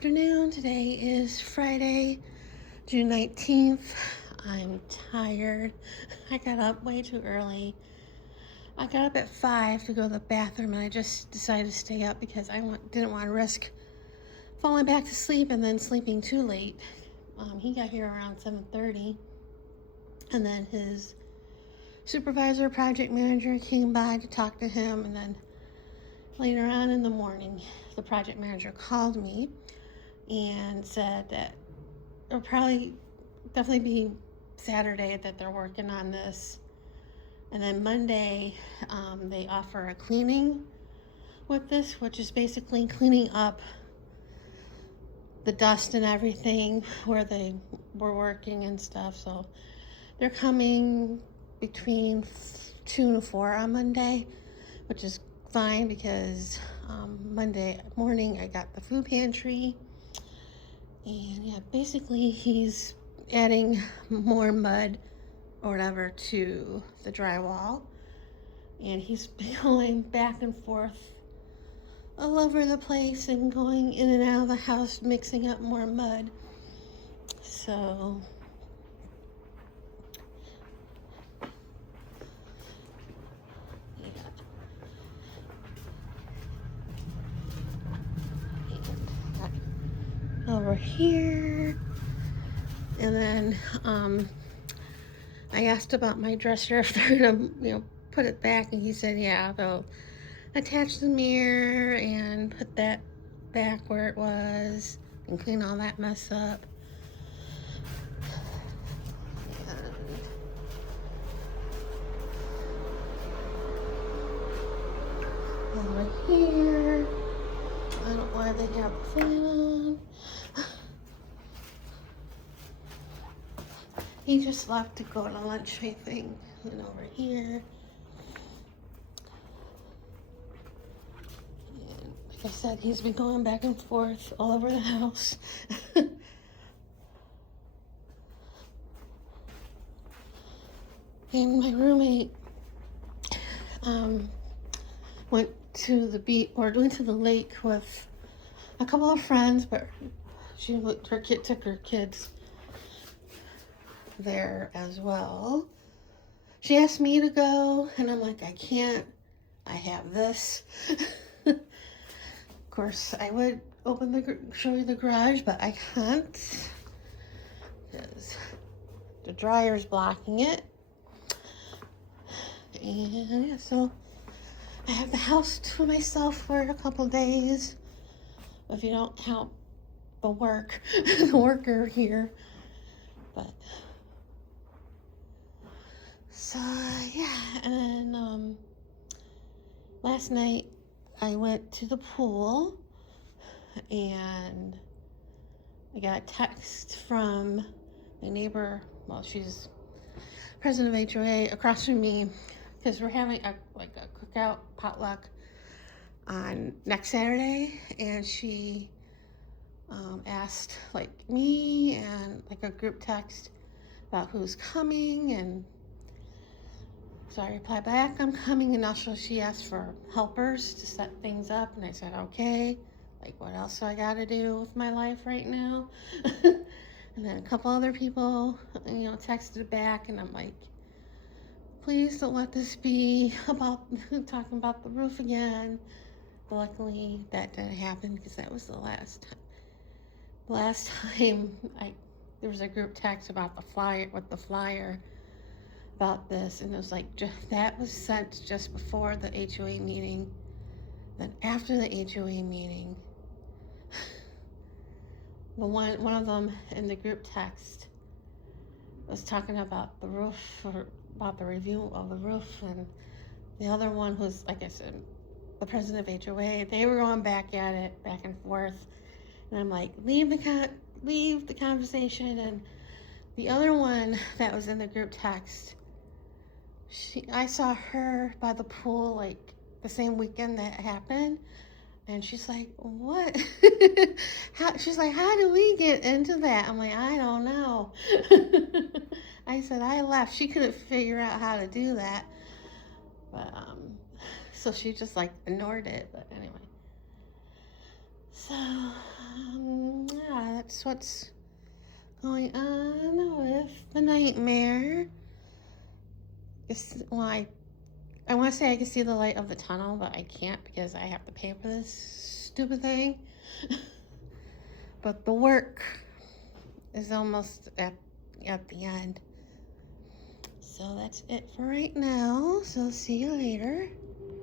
afternoon. Today is Friday, June 19th. I'm tired. I got up way too early. I got up at 5 to go to the bathroom, and I just decided to stay up because I didn't want to risk falling back to sleep and then sleeping too late. He got here around 7:30, and then his supervisor, project manager, came by to talk to him, and then later on in the morning, the project manager called me and said that it'll definitely be Saturday that they're working on this. And then Monday, they offer a cleaning with this, which is basically cleaning up the dust and everything where they were working and stuff. So they're coming between 2 and 4 on Monday, which is fine because Monday morning I got the food pantry. And yeah, basically he's adding more mud or whatever to the drywall. And he's been going back and forth all over the place and going in and out of the house, mixing up more mud. So over here, and then I asked about my dresser if they're gonna put it back, and he said yeah, they'll attach the mirror and put that back where it was and clean all that mess up. And over here, I don't know why they have the fan on. He just left to go to lunch, I think. And over here. And like I said, he's been going back and forth all over the house. And my roommate went to the beach, or went to the lake with a couple of friends, but took her kids there as well. She asked me to go, and I'm like, I can't. I have this. Of course, I would show you the garage, but I can't because the dryer's blocking it. And yeah, so I have the house to myself for a couple days if you don't count the worker here. But so yeah, and then last night I went to the pool and I got a text from my neighbor. Well, she's president of HOA across from me, because we're having a cookout potluck on next Saturday, and she asked me and a group text about who's coming, and so I replied back, I'm coming, and also she asked for helpers to set things up, and I said okay, what else do I gotta do with my life right now? And then a couple other people texted back, and I'm like, please don't let this be about talking about the roof again. But luckily that didn't happen, because that was the last time there was a group text about the flyer about this, and it was that was sent just before the HOA meeting. Then after the HOA meeting, one of them in the group text was talking about the roof, or about the review of the roof, and the other one was, like I said, the president of HOA. They were going back at it, back and forth, and I'm like, leave the conversation. And the other one that was in the group text, I saw her by the pool the same weekend that happened, and she's like, what? She's like, how do we get into that? I'm like, I don't know. I said, I left. She couldn't figure out how to do that. But, so she just ignored it. But anyway. So, that's what's going on with the nightmare. Well, I want to say I can see the light of the tunnel, but I can't because I have to pay for this stupid thing. But the work is almost at the end. So that's it for right now. So see you later.